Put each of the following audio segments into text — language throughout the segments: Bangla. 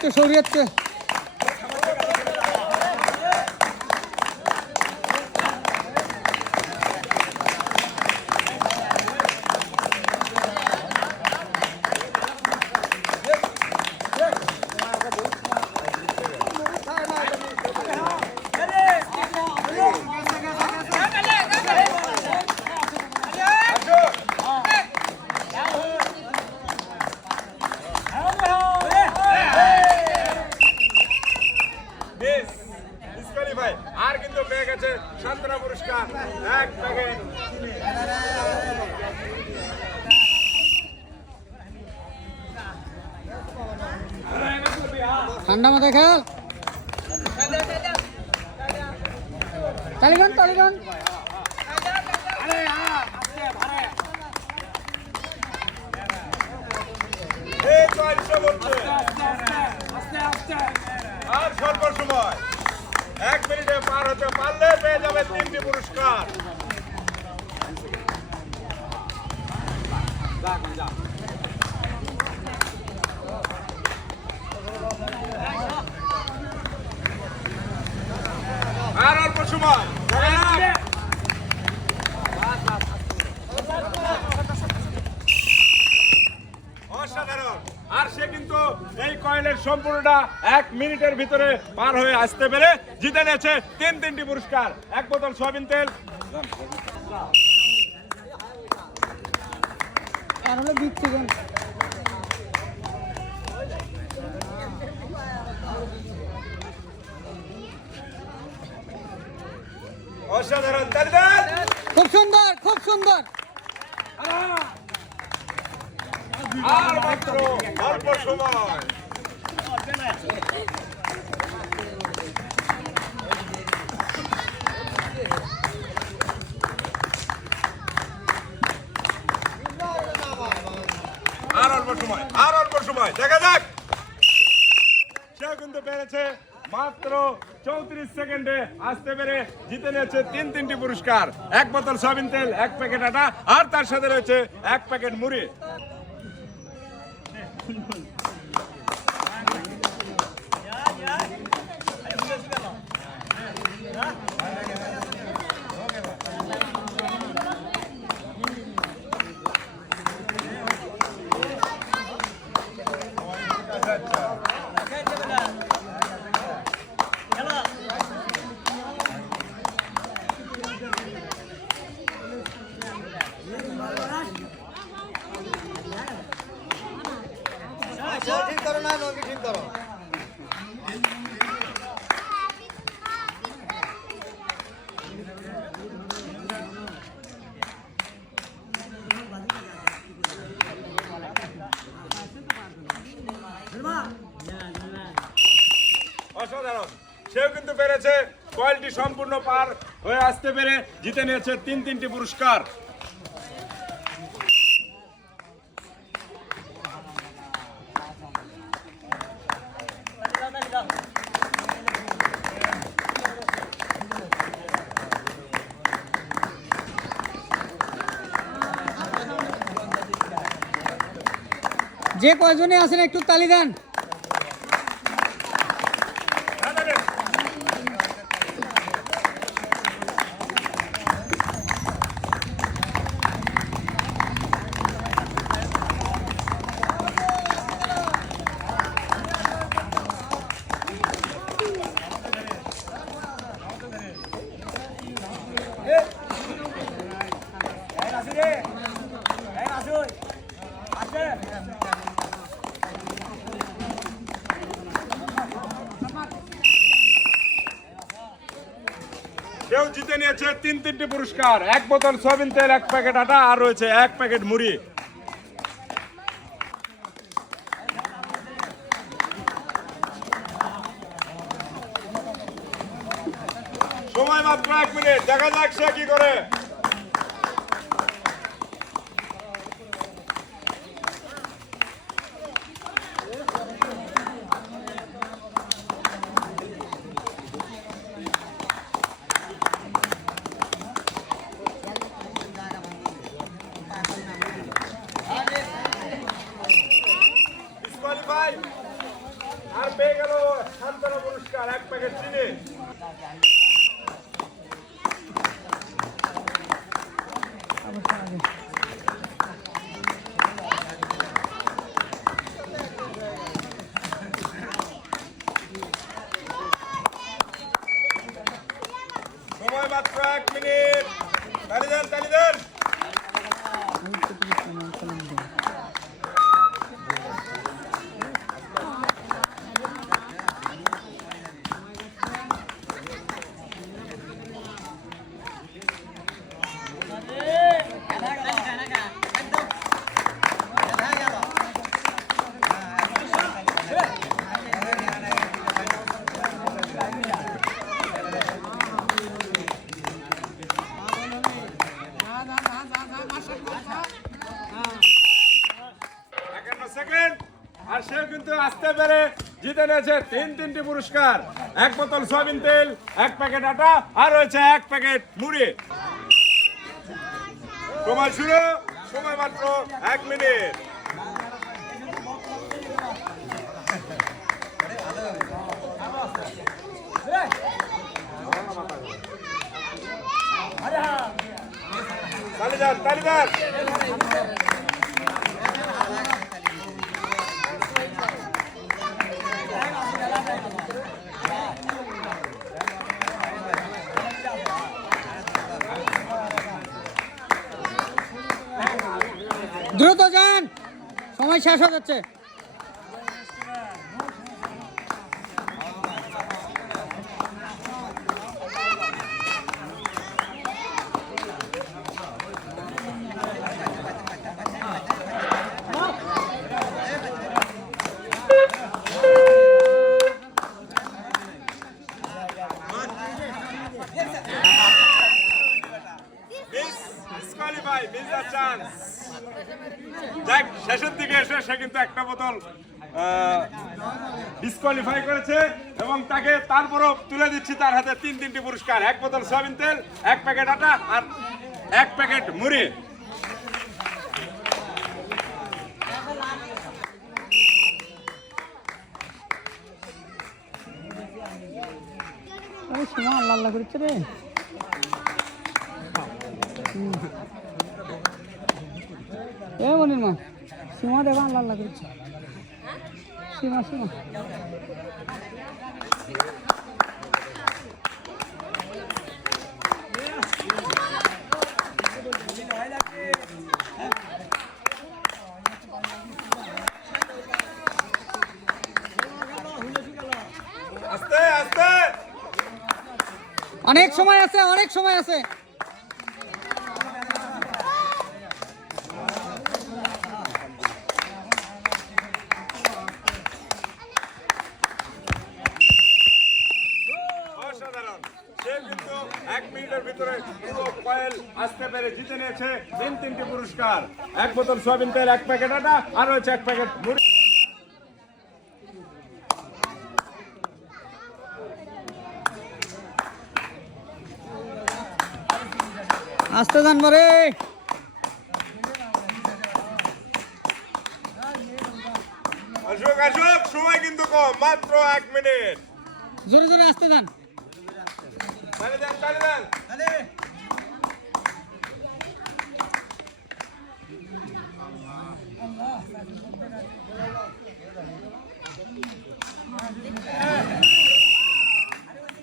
के शौर्यत के। ঠান্ডা মাথায় খেল। আইসা বলছে আর স্বল্প সময়। এক মিনিটে পার হতে পারলে পেয়ে যাবে তিনটি পুরস্কার আর অল্প সময় দেখা যাক। অসাধারণ আর সে কিন্তু এই কয়েলের সম্পূর্ণটা এক মিনিটের ভিতরে পার হয়ে আসতে পেরে জিতে নিয়েছে তিন তিনটি পুরস্কার। এক বোতল সয়াবিন তেল। অসাধারণ খুব সুন্দর খুব সুন্দর। আর মাত্র অল্প সময়। মাত্র চৌত্রিশ সেকেন্ডে আসতে পেরে জিতে নিয়েছে তিন তিনটি পুরস্কার। এক বোতল সাবিন তেল, এক প্যাকেট আটা, আর তার সাথে রয়েছে এক প্যাকেট মুড়ি। করো। সেও কিন্তু পেরেছে, কয়েলটি সম্পূর্ণ পার হয়ে আসতে পেরে জিতে নিয়েছে তিন তিনটি পুরস্কার। যে কয়জনে আছেন একটু তালি দেন। সেও জিতে নিয়েছে তিন তিনটি পুরস্কার। এক বোতল সয়াবিন তেল, এক প্যাকেট আটা, আর রয়েছে এক প্যাকেট মুড়ি। সময় মাত্র এক মিনিট। দেখা যাক সে কি করে পেয়ে গেল সান্ত্বনা পুরস্কার এক প্যাকেট চিনি সময় মাত্র এক মিনিট তালি দেন তালি দেন একান্ন সেকেন্ড আর সেও পেরে জিতে নিয়েছে তিন তিনটি পুরস্কার। এক বোতল সয়াবিন তেল, এক প্যাকেট আটা, আর রয়েছে এক প্যাকেট মুড়ি। সময় শুরু, সময় মাত্র এক মিনিট। তালি দেন তালি দেন দ্রুত যান সময় শেষ হয়ে যাচ্ছে miss disqualify miss the chance যাক শেষের দিকে এসে সে কিন্তু একটা বোতল ডিসকোয়ালিফাই করেছে এবং তাকে তারপরও তুলে দিচ্ছি তার হাতে তিন তিনটি পুরস্কার, এক বোতল সয়াবিন তেল, এক প্যাকেট আটা আর এক প্যাকেট মুড়ি। আল্লাহ করছে রে। এ মা সীমা আল্লাহ আল্লাহ করছে। সীমা সীমা অনেক সময় আছে, অনেক সময় আছে। এক মিনিটের ভিতরে পুরো কয়েল আসতে পেরে জিতে নিয়েছে। তিন তিনটি পুরস্কার। এক বোতল সয়াবিন তেল, এক প্যাকেট আটা আর রয়েছে এক প্যাকেট আসতে যান বরে আসুক আসুক সময় কিন্তু কম মাত্র এক মিনিট। জোরে জোরে আসতে যান।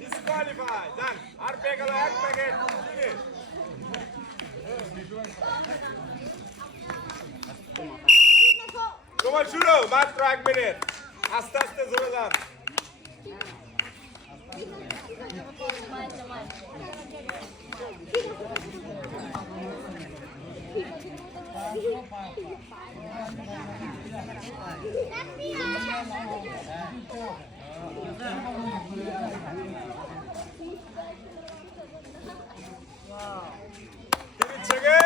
Disqualify, যান। আর পেয়ে গেল এক প্যাকেট চিনি। সময় শুরু মাত্র এক মিনিট। আস্তে আস্তে জোরে যান। তিরিশ সেকেন্ড। চল্লিশ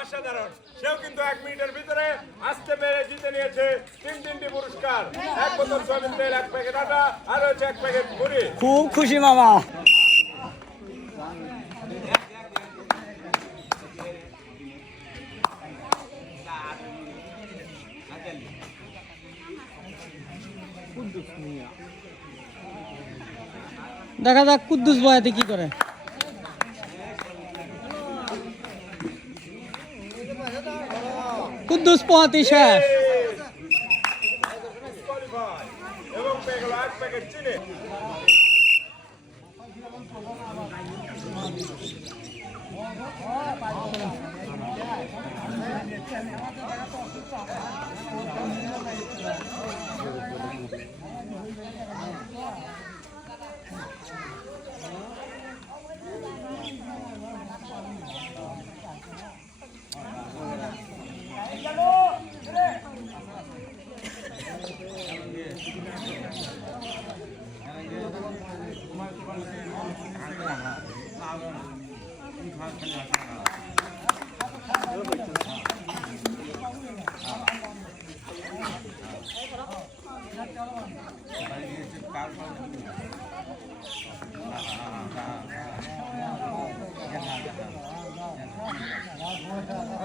অসাধারণ। সেও কিন্তু এক মিনিটের ভিতরে আসতে পেরে জিতে নিয়েছে তিন তিনটি পুরস্কার। এক বোতল সয়াবিন তেল, এক প্যাকেট আটা, আর হচ্ছে এক প্যাকেট মুড়ি। খুব খুশি মামা। দেখা যাক কুদ্দুস বয়াতে কি করে। কুদ্দুস পোহাতি শেষ। এবং প্যাকেট চিনি।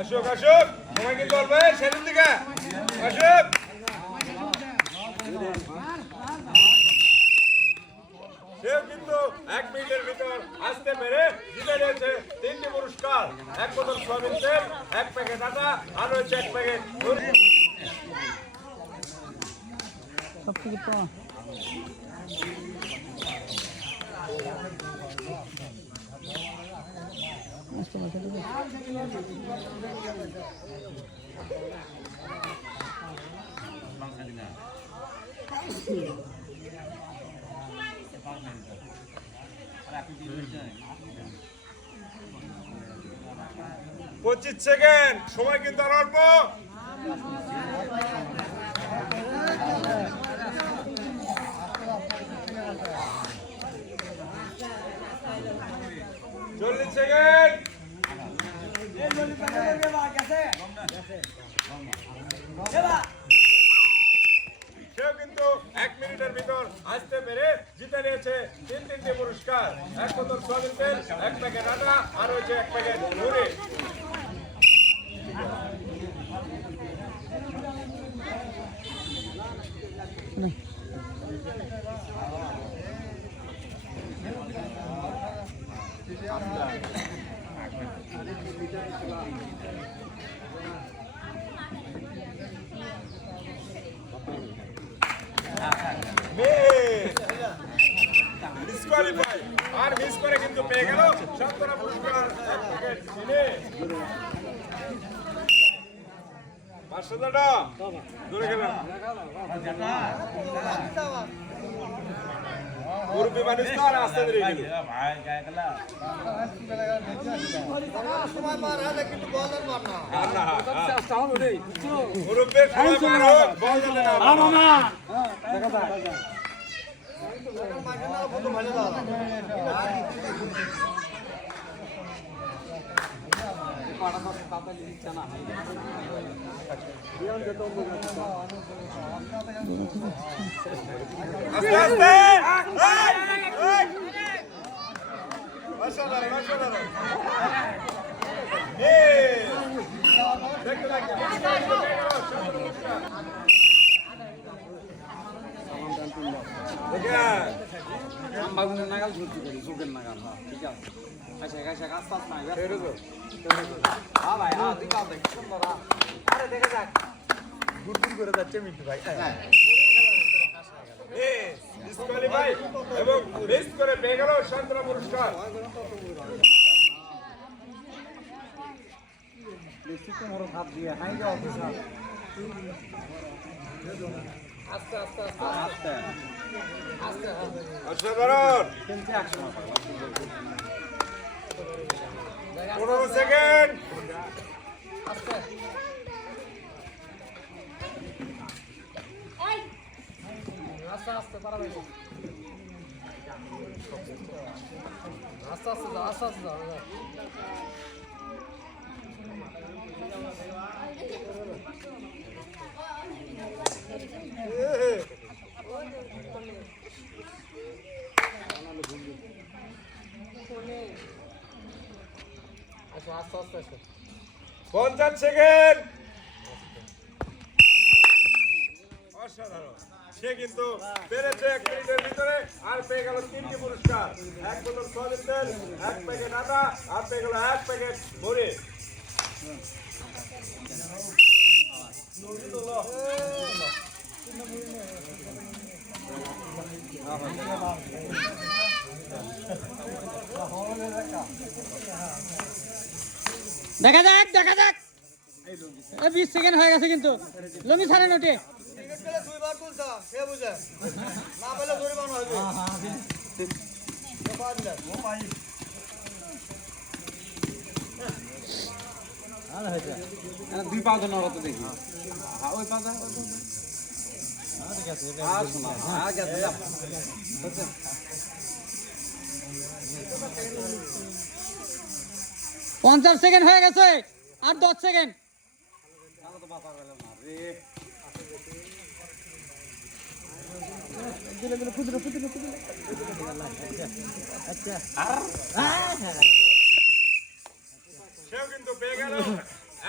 অশোক অশোক সময় কিন্তু অল্প সেদিন দিকে। অশোক সেও কিন্তু এক মিনিটের ভিতর আসতে পেরে জিতে নিয়েছে তিনটি পুরস্কার। এক বোতল সয়াবিন তেল, এক প্যাকেট আটা, আর রয়েছে এক প্যাকেট। সব থেকে আছে। পঁচিশ সেকেন্ড সময় কিন্তু আর অল্প চল্লিশ সেকেন্ড সেও কিন্তু এক মিনিটের ভিতর আসতে পেরে নিয়েছে তিন তিনটি পুরস্কার। এক বোতল সোয়াবিন তেল, এক প্যাকেট আটা আর হয়েছে এক প্যাকেট মুড়ি না। ডিসকোয়ালিফাই আর মিস করে কিন্তু পেয়ে গেল সান্তনা পুরস্কার এক প্যাকেট চিনি পাঁচশো টাকা দূরে গেলাম মুরব্বী মানুষ তো আর আসতে দেরি গেল সময় মার হলে কিন্তু বলের মার না আর না মুরব্বীর সময় পার হোক বল যাবে না মাঝে না বন্ধু ভালো দাও নাগাল ধরতে পারি চোখের নাগাল ঠিক আছে। কাছে কাজ টাজ নাই হ্যাঁ ভাই হ্যাঁ হ্যাঁ। আরে দেখে যাক। এই, disqualify এবং মিস করে পেয়ে গেল সান্তনা পুরস্কার। বেশি তো মোর হাত দিয়ে হাই যাও অফিসার। আস্তে আস্তে আস্তে। আস্তে। অসাধারণ পনেরো সেকেন্ড। আস্তে আস্তে পারাবে আস্তে আস্তে যাও আস্তে আস্তে যাও এই, পঞ্চাশ সেকেন্ড। সে কিন্তু পেরেছে এক ভিতরে, আর পেয়ে গেল তিনটি পুরস্কার। এক বোতল সয়াবিন এক প্যাকেট আটা আর পেয়ে গেল এক প্যাকেট ভরে দেখা যাক দেখা যাক বিশ সেকেন্ড হয়ে গেছে কিন্তু লমি ছাড়ে নোটে পাঁচ। দুই পা ধরে নড়াতে দেখি হ্যাঁ ওই পা আর শোনা গেছে যা। হচ্ছে? পঞ্চাশ সেকেন্ড হয়ে গেছে, আর দশ সেকেন্ড। সেও কিন্তু পেয়ে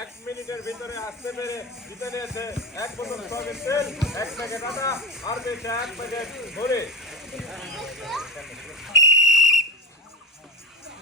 এক মিনিটের ভিতরে আসতে পেরে জিতে নিয়েছে এক বোতল সয়াবিন তেল, এক প্যাকেট আটা আর পেয়েছে এক প্যাকেট ভরে এইটা মেনলি তো আমার দিছে হয়তো ধরা লাগে পনেরো সেকেন্ড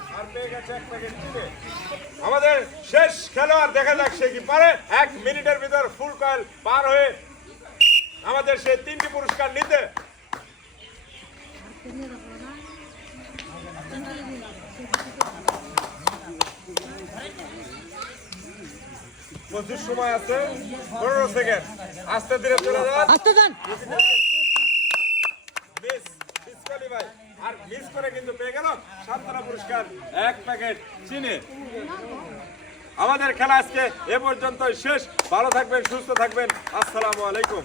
আমাদের শেষ খেলোয়াড় দেখা যাক সে কি পারে। এক মিনিটের ভিতর ফুল কয়েল পার হয়ে আমাদের সেই তিনটি পুরস্কার নিতে। প্রচুর সময় আছে। পনেরো সেকেন্ড আস্তে ধীরে চলে যান আসতে যান। মিস ডিসকোয়ালিফাই আর মিস করে কিন্তু পেয়ে গেল সান্ত্বনা পুরস্কার। এক প্যাকেট চিনি। আমাদের খেলা আজকে এ পর্যন্ত শেষ। ভালো থাকবেন, সুস্থ থাকবেন। আসসালামু আলাইকুম।